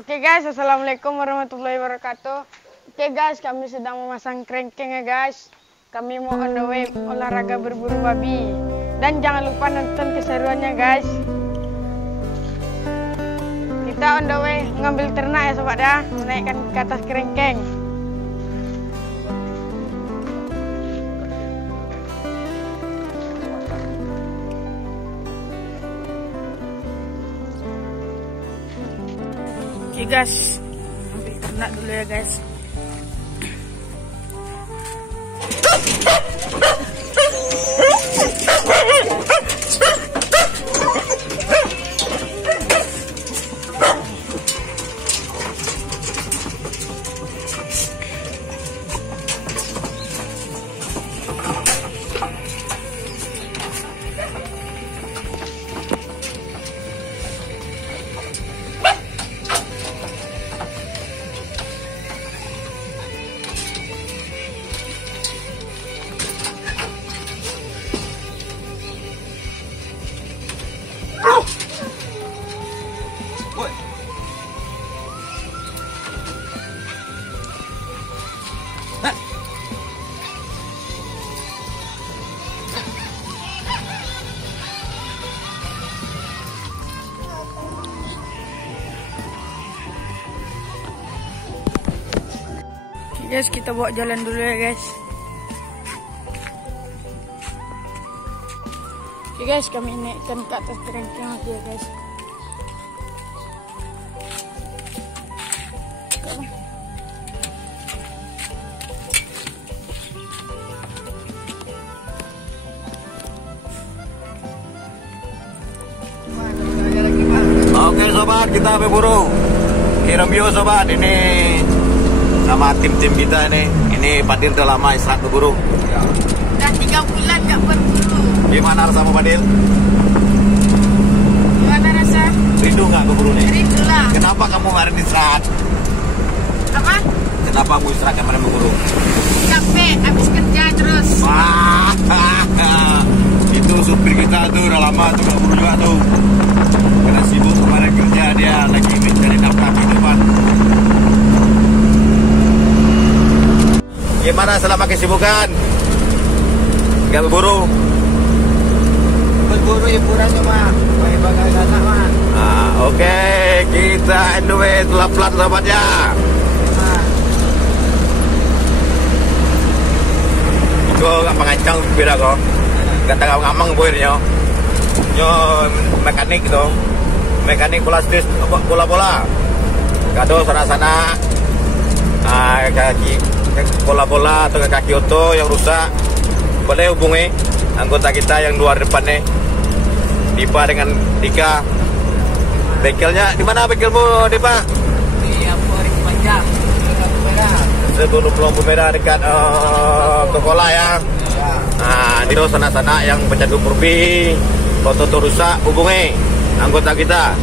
Oke guys, assalamualaikum warahmatullahi wabarakatuh. Oke guys, kami sedang memasang kerengkeng ya guys. Kami mau on the way olahraga berburu babi. Dan jangan lupa nonton keseruannya guys. Kita on the way ngambil ternak ya sobat ya, menaikkan ke atas kerengkeng. Oke guys, ambil ternak dulu ya guys. Guys, kita bawa jalan dulu ya guys. Oke guys, kami naikkan ke atas kerengkeng lagi ya guys. Oke sobat, kita berburu kirim view sobat. Ini sama tim-tim kita nih. Ini Padil udah lama istirahat berburu. Udah 3 bulan gak berburu. Gimana rasa Padil? Gimana rasa? Rindu nggak berburu nih? Rindu lah. Kenapa kamu kemarin istirahat? Apa? Kenapa kamu istirahat kemarin berburu? Capek, habis kerja terus. Wah, itu supir kita tuh udah lama tuh berburu juga tuh. Karena sibuk kemarin kerja, dia lagi mencari nafkah kehidupan. Gimana selama kesibukan? Gak berburu? Berburu hiburannya mah, bagai anak mah. Oke, kita endway pelan-pelan sahabatnya. Gue gak mengancang beda kok. Gak tahu ngamang boirnya. Nyo mekanik gitu. Mekanik bola-bola. Kado sana-sana. Kaki bola-bola atau kaki oto yang rusak, boleh hubungi anggota kita yang luar depan nih, Dipa dengan Dika. Bengkelnya di mana bengkelmu, Dipa? Di Aporik Panjang, sebelum lampu merah dekat Coca-Cola ya. Nah, di sana-sana yang pecandu Purbi, foto rusak, hubungi anggota kita.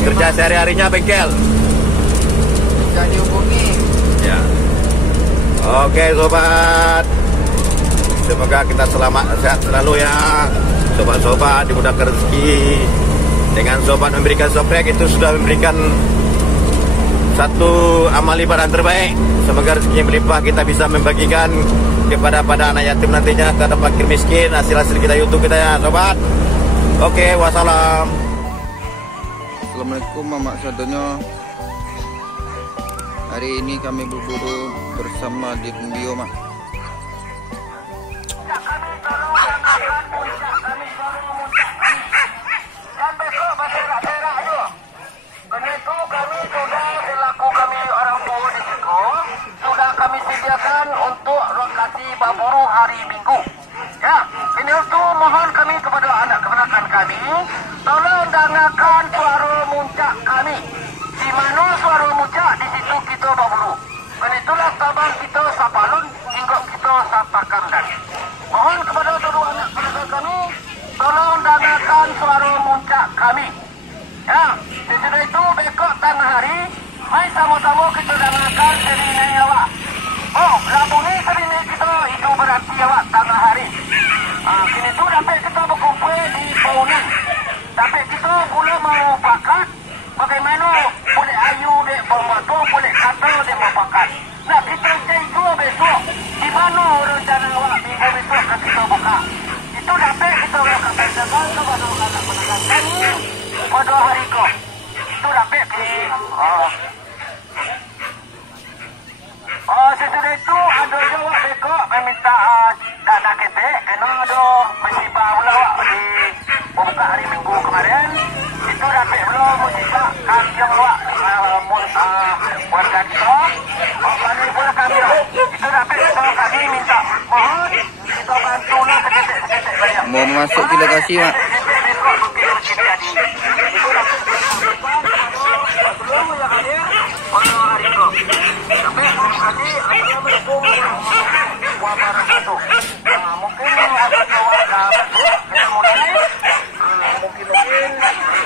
Kerja sehari-harinya bengkel. bisa dihubungi. Ya. Oke sobat, semoga kita selamat sehat selalu ya sobat-sobat, dimudahkan rezeki. Dengan sobat memberikan soprek itu sudah memberikan satu amal ibadah terbaik. Semoga rezeki melimpah, kita bisa membagikan kepada anak yatim nantinya, kepada fakir miskin, hasil kita YouTube kita ya sobat. Oke, wassalam. Assalamualaikum Mama Sadonya. Hari ini kami berburu bersama di Bio Mak. Dan besok masih nak terak je. Kerana itu kami sudah selaku kami orang tua di situ, sudah kami sediakan untuk lokasi berburu hari Minggu. Ya, ini itu mohon kami kepada anak keponakan kami, tolong dengarkan suara muncak kami. Di mana suara muncak, di situ kita berburu. Dan itulah tabang kita sapalun, hingga kita sapakamdan. Mohon kepada seluruh anak keponakan kami, tolong dengarkan suara muncak kami. Ya, sesudah itu besok tengah hari, mari sama-sama kita dengarkan serinai awak. Oh, lagu ni serinai kita, itu berarti awak tengah hari. Kini tu dapat kita berkumpul di Paunan. Dapat kita pula mau bakat bagaimana boleh ayu dek masuk ke lokasi, Mak.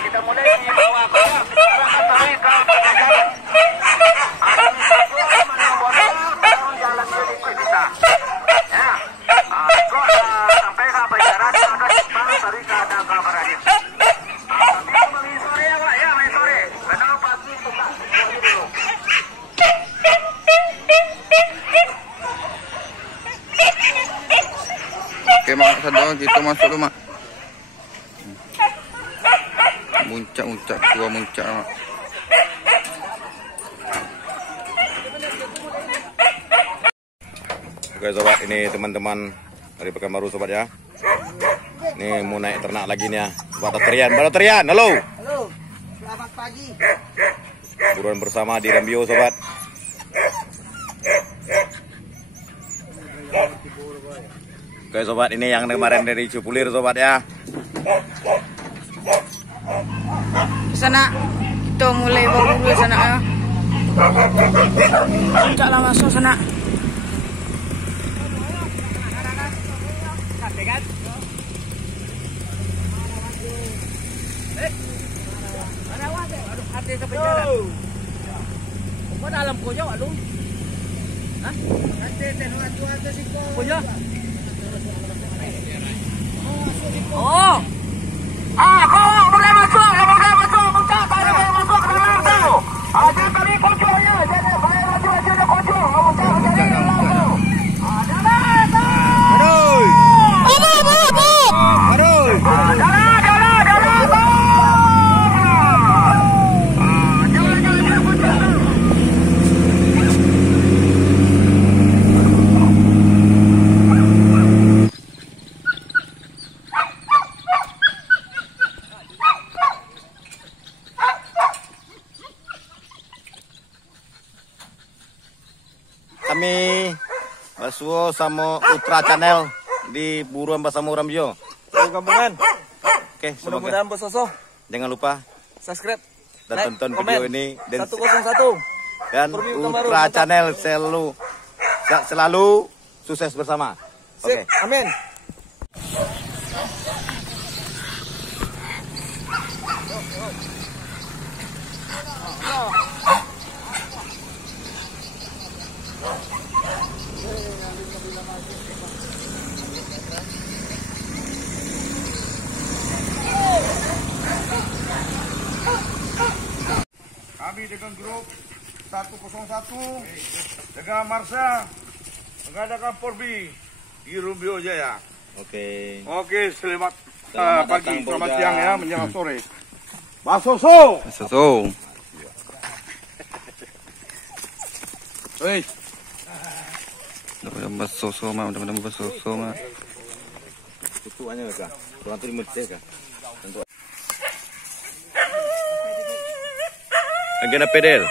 Kita mulai di bawah Oke, Mak, sadar kita masuk dulu, Mak. Muncak-muncak, dua muncak, Mak. Oke sobat, ini teman-teman dari Pekanbaru sobat ya. Ini mau naik ternak lagi nih ya. Badak terian, halo. Halo, selamat pagi. Buruan bersama di Rembio sobat. Oke sobat, ini yang kemarin dari Cupulir sobat ya. Sana kita mulai berburu sana ya. Janganlah masuk sana. Kau dalam koyo aduh. Hah? Nanti tengah tuan tu siko. Koyo. Oh. Kau boleh masuk, muncak tadi boleh masuk ke dalam tu. Ada kali kucurnya, jadi boleh maju ada kucur, muncak jadi dalam tu. Jalan. Aduh. Kami Basuo sama Ultra Channel di Buruan Bersama Rembio. Gabungan. Oke, semoga Mudah-mudahan bersoso. jangan lupa Subscribe dan like, tonton komen. video ini dan 101. Ultra Review Pekanbaru, mantap. Channel selalu sukses bersama. Oke. Sip, amin. Kami dengan grup 101 dengan Marsha mengadakan Porbi di Rembio Jaya. Oke. Oke, selamat Selamat pagi, datang, selamat Bro siang Jam. ya, menjelang sore. Basoso. So. Hei, Udah bersoso, Mak. Udah bersoso, Mak. Itu aja kan. Kurang tuh dimulai kan. Agenda pedal.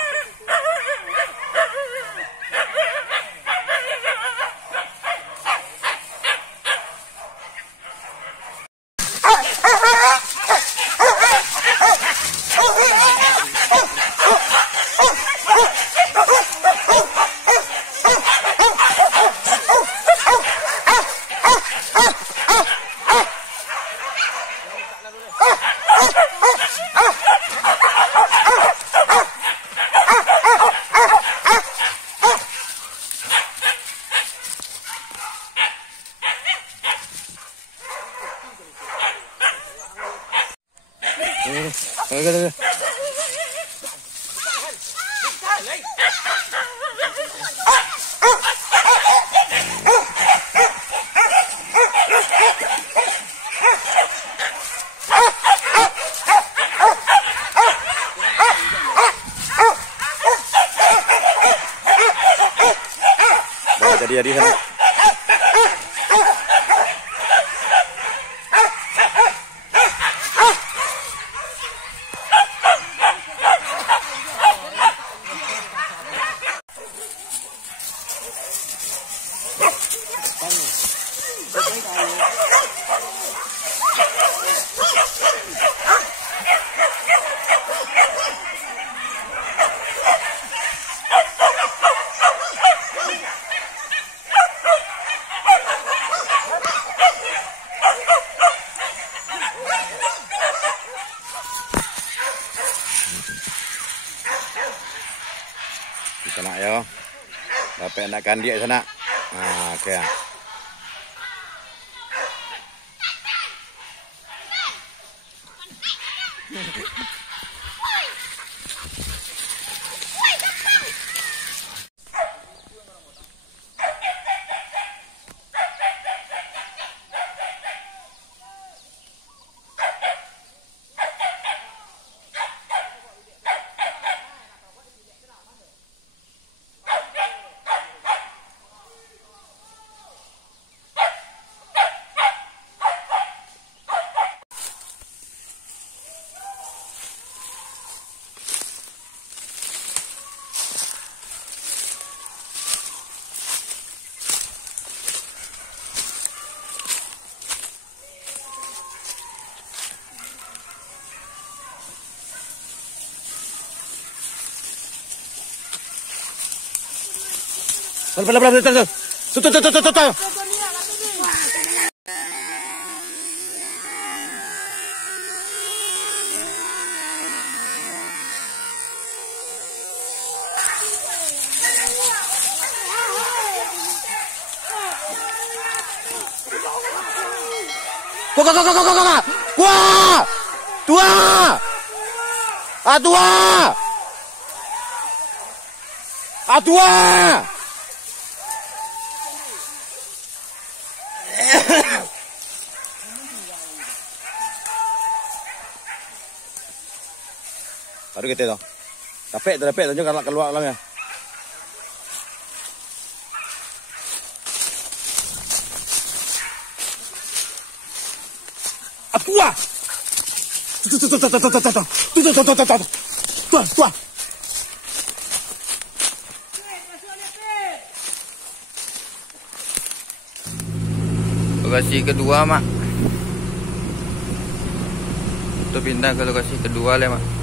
Jadi sana. Di sana ya. Dapat enakan dia di sana. Nah, oke. Tuh. Atua. Baru gitu toh. Dapat tunjuk kalau keluar alamnya. Atua. Tuh. Lokasi kedua, Mak. Kita pindah ke lokasi kedua, Mak.